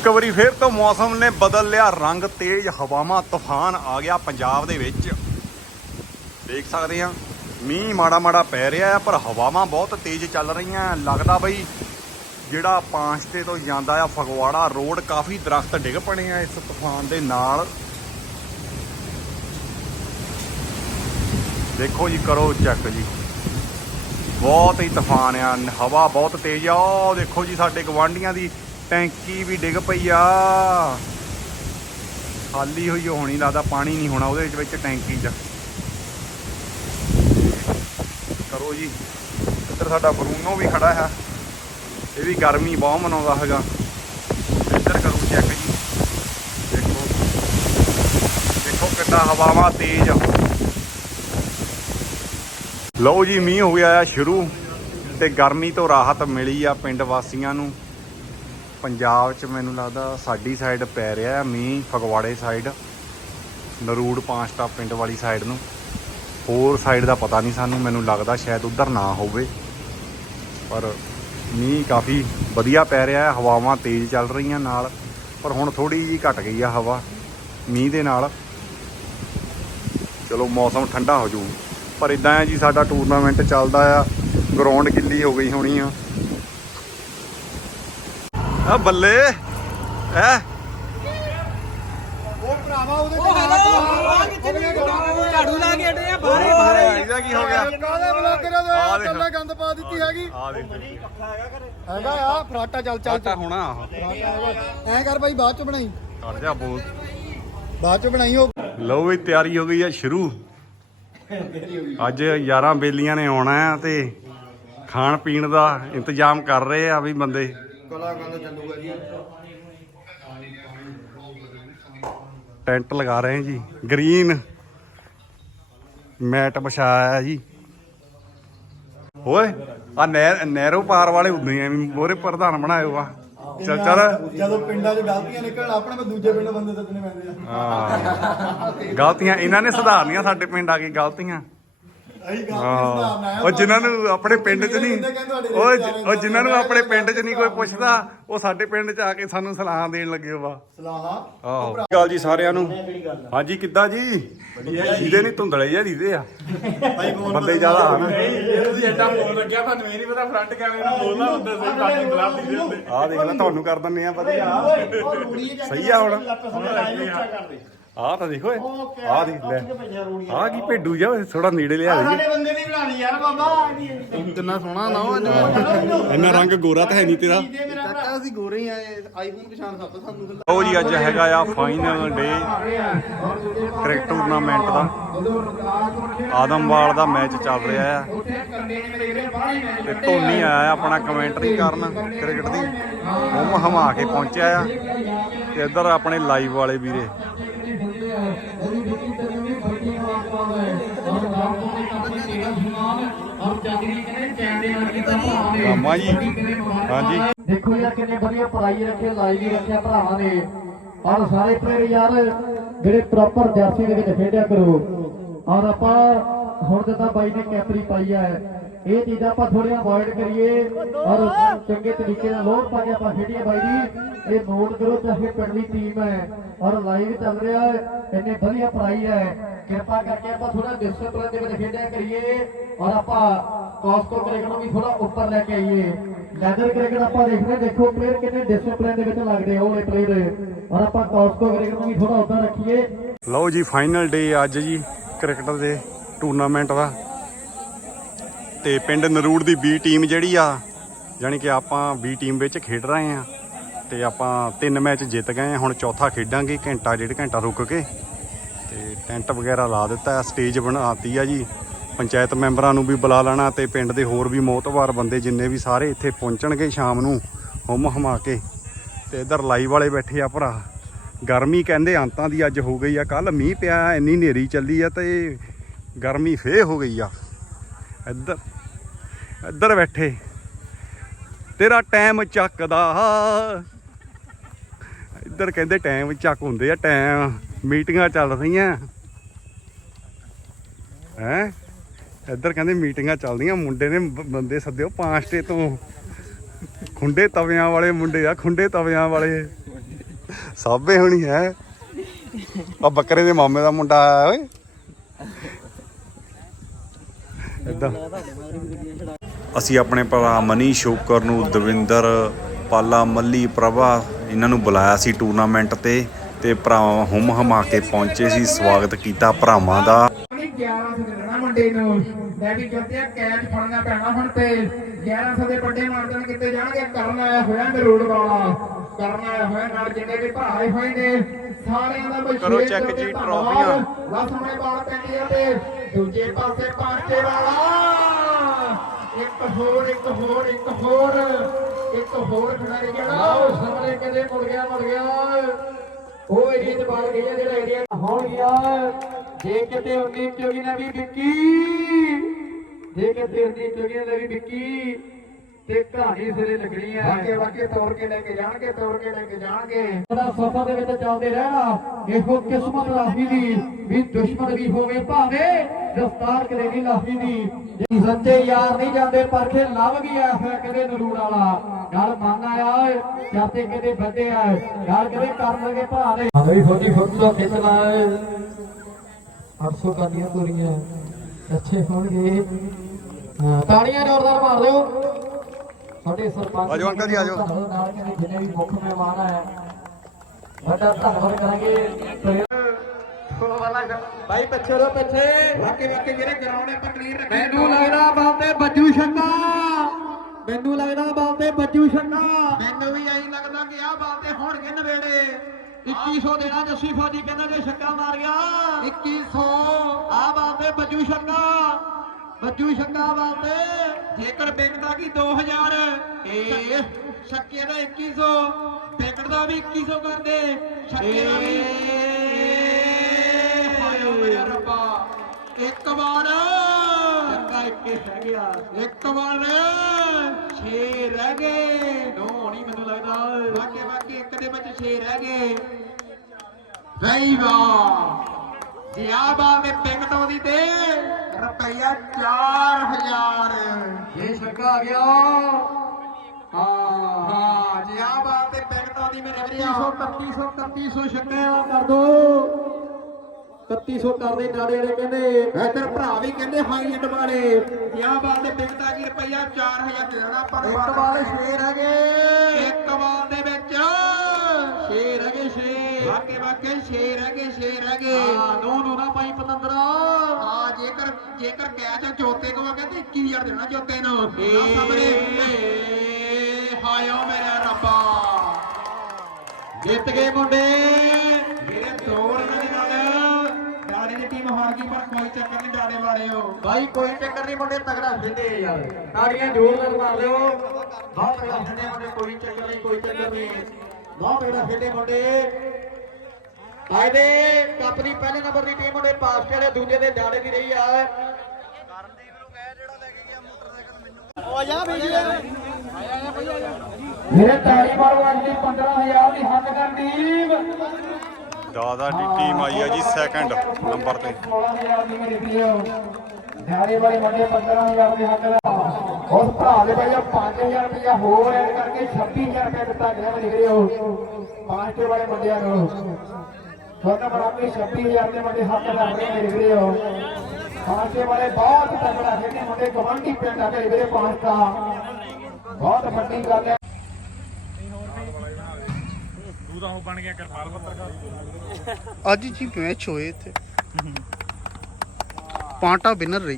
ਇੱਕ ਵਾਰੀ ਫੇਰ ਤੋਂ ਮੌਸਮ ਨੇ ਬਦਲ ਲਿਆ, ਰੰਗ ਤੇਜ਼, ਹਵਾਵਾਂ ਤੂਫਾਨ ਆ ਗਿਆ ਪੰਜਾਬ ਦੇ ਵਿੱਚ। ਦੇਖ ਸਕਦੇ ਆ ਮੀਂਹ ਮਾੜਾ ਮਾੜਾ ਪੈ ਰਿਹਾ ਆ ਪਰ ਹਵਾਵਾਂ ਬਹੁਤ ਤੇਜ਼ ਚੱਲ ਰਹੀਆਂ ਲੱਗਦਾ ਬਈ ਜਿਹੜਾ ਪਾਂਚਤੇ ਤੋਂ ਜਾਂਦਾ ਆ ਫਗਵਾੜਾ ਰੋਡ, ਕਾਫੀ ਦਰਖਤ ਡਿੱਗ ਪਣੇ ਆ ਇਸ ਤੂਫਾਨ ਦੇ ਨਾਲ। ਦੇਖੋ ਜੀ, ਕਰੋ ਚੈੱਕ ਜੀ। ਬਹੁਤ ਹੀ ਤੂਫਾਨ ਆ, ਹਵਾ ਬਹੁਤ ਤੇਜ਼ ਆ। ਉਹ ਦੇਖੋ ਜੀ, ਸਾਡੇ ਗਵਾਂਢੀਆਂ ਦੀ ਟੈਂਕੀ ਵੀ ਡਿੱਗ ਪਈ ਆ। ਖਾਲੀ ਹੋਈ ਹੋਣੀ ਲੱਗਦਾ ਪਾਣੀ ਨਹੀਂ ਹੋਣਾ ਉਹਦੇ ਵਿੱਚ ਟੈਂਕੀ 'ਚ। ਕਰੋ ਜੀ, ਇੱਧਰ ਸਾਡਾ ਬਰੂਨੋ ਵੀ ਖੜਾ ਹੈ। ਇਹ ਵੀ ਗਰਮੀ ਬਹੁਤ ਮਨਾਉਂਦਾ ਹੈਗਾ। ਇੱਧਰ ਕਰੋ ਚੈੱਕ ਜੀ। ਦੇਖੋ। ਦੇਖੋ ਕਿੰਨਾ ਹਵਾਵਾਂ ਤੇਜ਼ ਆ। ਲਓ ਜੀ, ਮੀਂਹ ਹੋ ਗਿਆ ਆ ਸ਼ੁਰੂ ਤੇ ਗਰਮੀ ਤੋਂ ਰਾਹਤ ਮਿਲੀ ਆ ਪਿੰਡ ਵਾਸੀਆਂ ਨੂੰ। ਪੰਜਾਬ 'ਚ ਮੈਨੂੰ ਲੱਗਦਾ ਸਾਡੀ ਸਾਈਡ ਪੈ ਰਿਹਾ ਆ ਮੀਂਹ, ਫਗਵਾੜੇ ਸਾਈਡ ਨਰੂੜ ਪਾਂਚਟਾ ਪਿੰਡ ਵਾਲੀ ਸਾਈਡ ਨੂੰ। ਹੋਰ ਸਾਈਡ ਦਾ ਪਤਾ ਨਹੀਂ ਸਾਨੂੰ, ਮੈਨੂੰ ਲੱਗਦਾ ਸ਼ਾਇਦ ਉਧਰ ਨਾ ਹੋਵੇ। ਪਰ ਮੀਂਹ ਕਾਫੀ ਵਧੀਆ ਪੈ ਰਿਹਾ ਹੈ, ਹਵਾਵਾਂ ਤੇਜ਼ ਚੱਲ ਰਹੀਆਂ ਨਾਲ, ਪਰ ਹੁਣ ਥੋੜੀ ਜੀ ਘਟ ਗਈ ਆ ਹਵਾ, ਮੀਂਹ ਦੇ ਨਾਲ। ਚਲੋ, ਮੌਸਮ ਠੰਡਾ ਹੋ ਜੂ। ਪਰ ਇਦਾਂ ਹੈ ਜੀ, ਸਾਡਾ ਟੂਰਨਾਮੈਂਟ ਚੱਲਦਾ ਆ ਗਰਾਊਂਡ ਗਿੱਲੀ ਹੋ ਗਈ ਹੋਣੀ ਆ। ਆ ਬੱਲੇ। ਹੈ? ਉਹ ਭਰਾਵਾ ਉਹਦੇ ਉਹ ਹੈਲੋ ਝਾੜੂ ਲਾ ਕੇ ਹਟੇ ਆ ਬਾਹਰੇ ਬਾਹਰੇ ਇਹਦਾ ਕੀ ਹੋ ਗਿਆ? ਕਾਹਦੇ ਬਲੌਗਰ ਦੇ ਦੇਖ। ਕੱਲਾ ਗੰਦ ਪਾ ਦਿੱਤੀ ਹੈਗੀ। ਆ ਦੇ ਹੈਗਾ ਆ ਫਰਾਟਾ ਚੱਲ ਚੱਲ ਚਾਟਾ ਹੋਣਾ ਐ ਕਰ ਭਾਈ ਬਾਅਦ ਚ ਬਣਾਈ। ਕੱਢ ਜਾ ਬੋਲ। ਬਾਅਦ ਚ ਬਣਾਈ ਉਹ। ਲਓ ਵੀ ਤਿਆਰੀ ਹੋ ਗਈ ਆ ਸ਼ੁਰੂ। ਅੱਜ 11 ਬੇਲੀਆਂ ਨੇ ਆਉਣਾ ਆ ਤੇ ਖਾਣ ਪੀਣ ਦਾ ਇੰਤਜ਼ਾਮ ਕਰ ਰਹੇ ਆ ਵੀ ਬੰਦੇ। ਕਲਾ ਗੰਦ ਚੱਲੂਗਾ ਜੀ। ਟੈਂਟ ਲਗਾ ਰਹੇ ਜੀ। ਗ੍ਰੀਨ ਮੈਟ ਵਿਛਾਇਆ ਜੀ। ਓਏ ਆ ਨਹਿਰ ਨਹਿਰੋ ਪਾਰ ਵਾਲੇ ਹੁੰਦੇ ਐ ਮੋਰੇ ਪ੍ਰਧਾਨ ਬਣਾਇਓ ਆ। ਚੱਲ ਚੱਲ। ਜਦੋਂ ਪਿੰਡਾਂ 'ਚ ਗਲਤੀਆਂ ਨਿਕਲਣ ਆਪਣੇ ਕੋਲ ਦੂਜੇ ਪਿੰਡ ਬੰਦੇ ਸੱਦਣੇ ਪੈਂਦੇ ਆ। ਹਾਂ। ਗਲਤੀਆਂ ਇਹਨਾਂ ਨੇ ਸੁਧਾਰਨੀਆਂ ਸਾਡੇ ਪਿੰਡ ਆ ਕੇ ਗਲਤੀਆਂ। ਅਹੀ ਉਹ ਜਿਨ੍ਹਾਂ ਨੂੰ ਆਪਣੇ ਪਿੰਡ 'ਚ ਨਹੀਂ ਉਹ ਜਿਨ੍ਹਾਂ ਨੂੰ ਆਪਣੇ ਪਿੰਡ 'ਚ ਨਹੀਂ ਕੋਈ ਪੁੱਛਦਾ ਉਹ ਸਾਡੇ ਪਿੰਡ 'ਚ ਆ ਕੇ ਸਾਨੂੰ ਸਲਾਹਾਂ ਦੇਣ ਲੱਗੇ ਵਾ। ਸਲਾਹਾ? ਆਹੋ ਗੱਲ ਜੀ ਸਾਰਿਆਂ ਨੂੰ? ਹਾਂਜੀ ਕਿੱਦਾਂ ਜੀ? ਜਿਹਦੇ ਨਹੀਂ ਧੁੰਦਲੇ ਜਾਂ ਦੀਦੇ ਆ। ਬੰਦੇ ਜ਼ਿਆਦਾ ਹਨ। ਤੁਸੀਂ ਐਡਾ ਫੋਨ ਲੱਗਿਆ ਤੁਹਾਨੂੰ ਇਹ ਨਹੀਂ ਪਤਾ ਫਰੰਟ ਕੈਮਰੇ ਨਾਲ ਬੋਲਣਾ ਹੁੰਦਾ ਸੀ ਬਾਕੀ ਗਲਾਬ ਦੀ ਹੁੰਦੇ ਆਹ ਦੇਖ ਲੈ ਤੁਹਾਨੂੰ ਕਰ ਦਿੰਨੇ ਆ ਵਧੀਆ ਸਹੀ ਆ ਹੁਣ। ਆਹ ਤਾਂ ਦੇਖੋ ਇਹ। ਆਹ ਦੇਖ ਲੈ। ਆਹ ਕੀ ਭੇਡੂ ਜਾ ਥੋੜਾ ਨੇੜੇ ਲਿਆ ਦੇ। ਬੰਦੇ ਦੀ ਬਣਾਣੀ ਯਾਰ ਬਾਬਾ ਕਿੰਨਾ ਸੋਹਣਾ ਨਾ ਅੱਜ। ਇੰਨਾ ਰੰਗ ਗੋਰਾ ਤਾਂ ਹੈ ਨਹੀਂ ਤੇਰਾ। ਚਾਚਾ ਅਸੀਂ ਗੋਰੇ ਆ ਆਈਫੋਨ ਪਛਾਣ ਸਕਦਾ ਸਾਨੂੰ ਉਹ ਜੀ ਅੱਜ ਹੈਗਾ ਆ ਫਾਈਨਲ ਡੇ ਕ੍ਰਿਕਟ ਟੂਰਨਾਮੈਂਟ ਦਾ। ਆਦਮਵਾਲ ਦਾ ਮੈਚ ਚੱਲ ਰਿਹਾ ਆ। ਤੇ ਧੋਨੀ ਆਇਆ ਆ ਆਪਣਾ ਕਮੈਂਟਰੀ ਕਰਨ ਕ੍ਰਿਕਟ ਦੀ। ਹੁਮ ਹਮਾ ਕੇ ਪਹੁੰਚਿਆ ਆ। ਤੇ ਇੱਧਰ ਆਪਣੇ ਲਾਈਵ ਵਾਲੇ ਵੀਰੇ। ਰਾਮਾ ਜੀ। ਹਾਂਜੀ। ਦੇਖੋ ਯਾਰ ਕਿੰਨੇ ਵਧੀਆ ਪੜਾਈ ਰੱਖੇ ਲਾਈਵ ਵੀ ਰੱਖਿਆ ਭਰਾਵਾਂ ਨੇ। ਔਰ ਸਾਰੇ ਪਲੇਅਰ ਯਾਰ ਜਿਹੜੇ ਪ੍ਰੋਪਰ ਜਰਸੀ ਦੇ ਵਿੱਚ ਖੇਡਿਆ ਕਰੋ। ਔਰ ਆਪਾਂ ਹੁਣ ਜਿੱਦਾਂ ਬਾਈ ਨੇ ਕੈਪਰੀ ਪਾਈ ਹੈ ਇਹ ਚੀਜ਼ਾਂ ਆਪਾਂ ਥੋੜੀਆਂ ਅਵੋਇਡ ਕਰੀਏ ਔਰ ਚੰਗੇ ਤਰੀਕੇ ਨਾਲ ਲੋਡ ਪਾ ਕੇ ਆਪਾਂ ਖੇਡੀਏ ਬਾਈ ਜੀ। ਇਹ ਨੋਟ ਕਰੋ ਚਾਹੇ ਪਿੰਡ ਦੀ ਟੀਮ ਹੈ ਔਰ ਲਾਈਵ ਚੱਲ ਰਿਹਾ ਹੈ। ਇੰਨੇ ਵਧੀਆ ਪੜਾਈ ਹੈ। ਕਿਰਪਾ ਕਰਕੇ ਆਪਾਂ ਥੋੜਾ ਡਿਸਪਲਿਨ ਦੇ ਵਿੱਚ ਖੇਡਿਆ ਕਰੀਏ ਔਰ ਆਪਾਂ ਕਾਸਕੋ ਕ੍ਰਿਕਟ ਨੂੰ ਵੀ ਥੋੜਾ ਉੱਪਰ ਲੈ ਕੇ ਆਈਏ। ਲੈਦਰ ਕ੍ਰਿਕਟ ਆਪਾਂ ਦੇਖਦੇ, ਦੇਖੋ ਪਲੇਅਰ ਕਿੰਨੇ ਡਿਸਪਲਿਨ ਦੇ ਵਿੱਚ ਲੱਗਦੇ ਆ ਉਹਲੇ ਪਲੇਅਰ ਔਰ ਆਪਾਂ ਕਾਸਕੋ ਕ੍ਰਿਕਟ ਨੂੰ ਵੀ ਥੋੜਾ ਉੱਦਾਂ ਰੱਖੀਏ। ਲਓ ਜੀ ਫਾਈਨਲ ਡੇ ਅੱਜ ਜੀ ਕ੍ਰਿਕਟ ਦੇ ਟੂਰਨਾਮੈਂਟ ਦਾ। ਤੇ ਪਿੰਡ ਨਰੂੜ ਦੀ ਬੀ ਟੀਮ ਜਿਹੜੀ ਆ ਯਾਨੀ ਕਿ ਆਪਾਂ ਬੀ ਟੀਮ ਵਿੱਚ ਖੇਡ ਰਹੇ ਆ। ਤੇ ਆਪਾਂ ਤਿੰਨ ਮੈਚ ਜਿੱਤ ਗਏ ਆ, ਹੁਣ ਚੌਥਾ ਖੇਡਾਂਗੇ, ਘੰਟਾ, ਡੇਢ ਘੰਟਾ ਰੁਕ ਕੇ। ਤੇ ਟੈਂਟ ਵਗੈਰਾ ਲਾ ਦਿੱਤਾ ਹੈ ਸਟੇਜ ਬਣਾਤੀ ਆ ਜੀ। ਪੰਚਾਇਤ ਮੈਂਬਰਾਂ ਨੂੰ ਵੀ ਬੁਲਾ ਲੈਣਾ ਤੇ ਪਿੰਡ ਦੇ ਹੋਰ ਵੀ ਮੋਤਬਾਰ ਬੰਦੇ ਜਿੰਨੇ ਵੀ ਸਾਰੇ ਇੱਥੇ ਪਹੁੰਚਣਗੇ ਸ਼ਾਮ ਨੂੰ, ਹੁਮ ਹਮਾ ਕੇ। ਤੇ ਇਧਰ ਲਾਈਵ ਵਾਲੇ ਬੈਠੇ ਆ ਭਰਾ। ਗਰਮੀ ਕਹਿੰਦੇ ਅੰਤਾਂ ਦੀ ਅੱਜ ਹੋ ਗਈ ਆ ਕੱਲ ਮੀਂਹ ਪਿਆ, ਇੰਨੀ ਹਨੇਰੀ ਚੱਲੀ ਆ ਤੇ ਗਰਮੀ ਫੇਰ ਹੋ ਗਈ ਆ। ਇੱਧਰ ਇੱਧਰ ਬੈਠੇ। ਤੇਰਾ ਟਾਈਮ ਚੱਕਦਾ। ਇੱਧਰ ਕਹਿੰਦੇ ਟਾਈਮ ਚੱਕ ਹੁੰਦੇ ਆ, ਟਾਈਮ। ਮੀਟਿੰਗਾਂ ਚੱਲ ਰਹੀਆਂ। ਹੈ? ਇੱਧਰ ਕਹਿੰਦੇ ਮੀਟਿੰਗਾਂ ਚੱਲਦੀਆਂ, ਮੁੰਡੇ ਨੇ ਬੰਦੇ ਸੱਦਿਓ ਪਾਂਚਟੇ ਤੋਂ। ਖੁੰਡੇ ਤਵਿਆਂ ਵਾਲੇ ਮੁੰਡੇ ਆ, ਖੁੰਡੇ ਤਵਿਆਂ ਵਾਲੇ। ਸਾਬੇ ਹੋਣੀ ਹੈ। ਆ ਬੱਕਰੇ ਦੇ ਮਾਮੇ ਦਾ ਮੁੰਡਾ ਆਇਆ ਓਏ। ਇਦਾਂ। ਅਸੀਂ ਆਪਣੇ ਭਰਾ ਮਨੀ ਸ਼ੋਕਰ ਨੂੰ ਦਵਿੰਦਰ, ਪਾਲਾ ਮੱਲੀ ਪ੍ਰਭਾ, ਇਹਨਾਂ ਨੂੰ ਬੁਲਾਇਆ ਸੀ ਟੂਰਨਾਮੈਂਟ ਤੇ। ਤੇ ਭਰਾ ਹੁਮ ਹਮਾ ਕੇ ਪਹੁੰਚੇ ਸੀ ਸਵਾਗਤ ਕੀਤਾ ਭਰਾਵਾਂ ਦਾ। 1100 ਦੇ ਦੇਣਾ ਮੰਡੀ ਨੂੰ ਲੈ ਵੀ ਜੁੱਤਿਆ ਕੈਚ ਫੜਨਾ ਪੈਣਾ ਹੁਣ ਤੇ। 1100 ਦੇ ਵੱਡੇ ਮਾਰਜਨ ਕਿਤੇ ਜਾਣਗੇ ਕਰਨ ਆਇਆ ਹੋਇਆ ਮਰੂੜ ਵਾਲਾ। ਕਰਨ ਆਇਆ ਹੋਇਆ ਨਾਲ ਜਿੰਨੇ ਵੀ ਭਰਾ ਆਏ ਹੋਏ ਨੇ ਸਾਰਿਆਂ ਦਾ ਬਈ ਕਰੋ ਸ਼ੇਰ check ਤੇ ਜੀ ਧੰਨਵਾਦ। ਟਰਾਫੀਆਂ। ਲਸਮਣੇ ਬਾਲ ਪੈਂਦੀਆਂ ਤੇ ਦੂਜੇ ਪਾਸੇ ਪਾਂਚੇ ਵਾਲਾ। ਇੱਕ ਹੋਰ ਇੱਕ ਹੋਰ ਇੱਕ ਹੋਰ ਇੱਕ ਹੋਰ ਖਿਡਾਰੀ ਜਿਹੜਾ ਉਹ ਸਾਹਮਣੇ ਕਦੇ ਮੁੜ ਗਿਆ ਮੁੜ ਗਿਆ। ਉਹ ਏਰੀਆ ਚ ਬਾਲ ਗਈ ਆ ਜਿਹੜਾ ਏਰੀਆ ਹੋਣ ਗਿਆ। ਜੇ ਕਿਤੇ ਉਨੀ ਚੋਗੀ ਨੇ ਵੀ ਵਿੱਕੀ ਜੇ ਕਿਤੇ ਉਨੀ ਚੋਗੀ ਨੇ ਵੀ ਵਿੱਕੀ ਤੇ ਕਹਾਣੀ ਸਿਰੇ ਲੱਗਣੀ ਹੈ। ਵਾਕੇ ਵਾਕੇ ਤੋੜ ਕੇ ਲੈ ਕੇ ਜਾਣਗੇ ਤੋੜ ਕੇ ਲੈ ਕੇ ਜਾਣਗੇ। ਸਫਰ ਦੇ ਵਿੱਚ ਚੱਲਦੇ ਰਹਿਣਾ। ਇਹੋ ਕਿਸਮਤ ਰਾਹੀ ਦੀ ਵੀ ਦੁਸ਼ਮਣ ਵੀ ਹੋਵੇ ਭਾਵੇਂ ਦਸਤਾਰ ਕਰੇ ਨਹੀਂ ਲਾਹੀ ਦੀ। ਸੱਚੇ ਯਾਰ ਨਹੀਂ ਜਾਂਦੇ ਪਰਖੇ ਲਵ ਵੀ ਆ ਫਿਰ ਕਦੇ ਨਰੂੜ ਵਾਲਾ। ਗੱਲ ਮੰਨ ਆਇਆ ਜਾਤੇ ਕਦੇ ਵੱਡੇ ਆ ਗੱਲ ਕਦੇ ਕਰਨ ਲਗੇ ਭਰਾ ਦੇ। ਹਾਂ ਵੀ ਫੋਟੀ ਫੋਟੋ ਖਿੱਚਣਾ 800 ਕਾਦੀਆਂ ਤੋਰੀਆਂ। ਅੱਛੇ ਹੋਣਗੇ। ਤਾੜੀਆਂ ਜ਼ੋਰਦਾਰ ਮਾਰ ਦਿਓ। ਸਾਡੇ ਸਰਪੰਚ ਆਜੋ ਅੰਕਲ ਜੀ, ਆਜੋ। ਨਾਲ ਕਹਿੰਦੇ ਜਿੰਨੇ ਵੀ ਮੁੱਖ ਮਹਿਮਾਨ ਹੈ ਵੱਡਾ ਧੰਨਵਾਦ ਕਰਾਂਗੇ। ਭਾਈ ਪਿੱਛੇ ਰੋ ਪਿੱਛੇ। ਵਾਕੇ ਵਾਕੇ ਜਿਹੜੇ ਗਰਾਉਂਡ ਆਪਾਂ ਕਲੀਅਰ ਰੱਖੇ। ਮੈਨੂੰ ਲੱਗਦਾ ਬਾਤੇ ਬੱਜੂ ਛੱਕਾ ਮੈਨੂੰ ਲੱਗਦਾ ਬਾਤੇ ਬੱਜੂ ਛੱਕਾ ਮੈਨੂੰ ਵੀ ਐਂ ਲੱਗਦਾ ਕਿ ਆਹ ਬਾਲ ਤੇ ਹੋਣਗੇ ਨਵੇੜੇ। 2100 ਦੇਣਾ ਜੱਸੀ ਫੌਜੀ ਕਹਿੰਦਾ ਜੇ ਛੱਕਾ ਮਾਰ ਗਿਆ। 2100 ਆ ਬਾਤੇ ਬੱਜੂ ਛੱਕਾ ਬੱਜੂ ਛੱਕਾ ਬਾਤੇ ਜੇਕਰ ਵਿਕਦਾ ਕੀ 2000 ਇਹ ਛੱਕੇ ਦਾ 2100 ਵਿਕਦਾ ਵੀ 2100 ਕਰਦੇ। ਛੱਕੇ ਦਾ ਵੀ। ਮੇਰਾ ਰੱਬਾ। ਇੱਕ ਵਾਰ। ਛੱਕਾ ਇੱਕੇ ਰਹਿ ਗਿਆ। ਇੱਕ ਵਾਰ। 6 ਰਹਿ ਗਏ। ਨੋ ਨਹੀਂ ਮੈਨੂੰ ਲੱਗਦਾ। ਵਾਕੇ ਵਾਕੇ ਇੱਕ ਦੇ ਵਿੱਚ 6 ਰਹਿ ਗਏ। ਵਈ ਵਾਹ ਜੀ ਆ ਬਾਲ ਦੇ ਪਿੰਗਟ ਆਉਂਦੀ ਤੇ ਰੁਪਈਆ 4000 ਇਹ ਛੱਕਾ ਆ ਗਿਆ। ਹਾਂ। ਹਾਂ ਜੀ ਆ ਬਾਲ ਤੇ ਆਉਂਦੀ ਮੇਰੇ ਵੀਰੋ 3100 3100 ਛੱਕਿਆ ਕਰ ਦੋ। 3100 ਕਰਦੇ ਨਾਲੇ ਵਾਲੇ ਕਹਿੰਦੇ ਇੱਧਰ ਭਰਾ ਵੀ ਕਹਿੰਦੇ ਹਾਈ ਐਂਡ ਵਾਲੇ ਆ ਬਾਲ ਦੇ ਆ ਗਈ ਰੁਪਈਆ 4000 ਦੇਣਾ ਪਰ ਇੱਕ ਵਾਲੇ ਛੇ ਰਹਿ ਗਏ ਇੱਕ ਬਾਲ ਦੇ ਵਿੱਚ। 6 ਰਹਿ ਗਏ 6 ਵਾਕੇ ਵਾਕੇ 6 ਰਹਿ ਗਏ 6 ਰਹਿ ਗਏ ਹਾਂ ਨੋ ਨੋ ਨਾ ਪਾਈ ਪਤੰਦਰਾ। ਹਾਂ ਜੇਕਰ ਜੇਕਰ ਕੈਚ ਜੋਤੇ ਕੋ ਕਹਿੰਦੇ 21000 ਦੇਣਾ ਜੋਤੇ ਨੂੰ। ਸਾਹਮਣੇ। ਹਾਇਓ ਮੇਰਾ ਰੱਬਾ। ਜਿੱਤ ਗਏ ਮੁੰਡੇ। ਡਾੜੇ ਦੀ ਟੀਮ ਪਰ ਕੋਈ ਚੱਕਰ ਨਹੀਂ ਡਾੜੇ ਵਾਲਿਓ ਭਾਈ ਕੋਈ ਚੱਕਰ ਨਹੀਂ ਮੁੰਡੇ ਤਗੜਾ ਖੇਡੇ ਯਾਰ। ਤਾੜੀਆਂ ਜ਼ੋਰਦਾਰ ਮਾਰ ਲਿਓ ਬਹੁਤ ਤਗੜਾ ਖੇਡੇ ਮੁੰਡੇ ਕੋਈ ਚੱਕਰ ਨਹੀਂ ਕੋਈ ਚੱਕਰ ਨਹੀਂ। ਬਹੁਤ ਤਗੜਾ ਖੇਡੇ ਮੁੰਡੇ। ਆਏ ਦੇ ਕੱਪ ਦੀ ਪਹਿਲੇ ਨੰਬਰ ਦੀ ਟੀਮ ਮੁੰਡੇ ਪਾਸਟੇ ਵਾਲੇ ਦੂਜੇ ਦੇ ਦਾੜੇ ਦੀ ਰਹੀ ਆ। ਮੇਰੇ ਤਾੜੀ ਮਾਰੋ ਅੱਜ ਦੀ 15000 ਦੀ ਹੱਕ ਕਰਦੀਪ ਦਾਦਾ ਦੀ ਟੀਮ ਆਈ ਆ ਜੀ ਸੈਕੰਡ ਨੰਬਰ ਤੇ। 16000 ਦੀ ਮੇਰੀ ਵਾਲੇ ਮੁੰਡੇ 15000 ਦੇ ਹੱਕ ਦਾ। ਉਸ ਭਰਾ ਦੇ ਭਾਈ 5000 ਰੁਪਇਆ ਹੋਰ ਐਡ ਕਰਕੇ 26000 ਰੁਪਇਆ ਦਿੱਤਾ ਗਿਆ ਮੇਰੇ ਵੀਡੀਓ ਪਾਸਟੇ ਵਾਲੇ ਮੁੰਡਿਆਂ ਨੂੰ। ਤੁਹਾਡਾ ਬਰਾਬਰ 26000 ਦੇ ਮੁੰਡੇ ਹੱਕ ਦਾ ਰਹੇ ਮੇਰੇ ਪਾਸਟੇ ਵਾਲੇ ਬਹੁਤ ਤਕੜਾ ਖੇਡੇ ਮੁੰਡੇ ਗਵੰਡੀ ਪਿੰਡ ਆ ਮੇਰੇ ਵੀਰੇ ਪਾਸਟਾ ਬਹੁਤ ਵੱਡੀ ਗੱਲ ਹੈ ਅੱਜ ਜੀ ਮੈਚ ਹੋਏ ਇੱਥੇ। ਪਾਂਟਾ ਵਿਨਰ ਰਹੀ।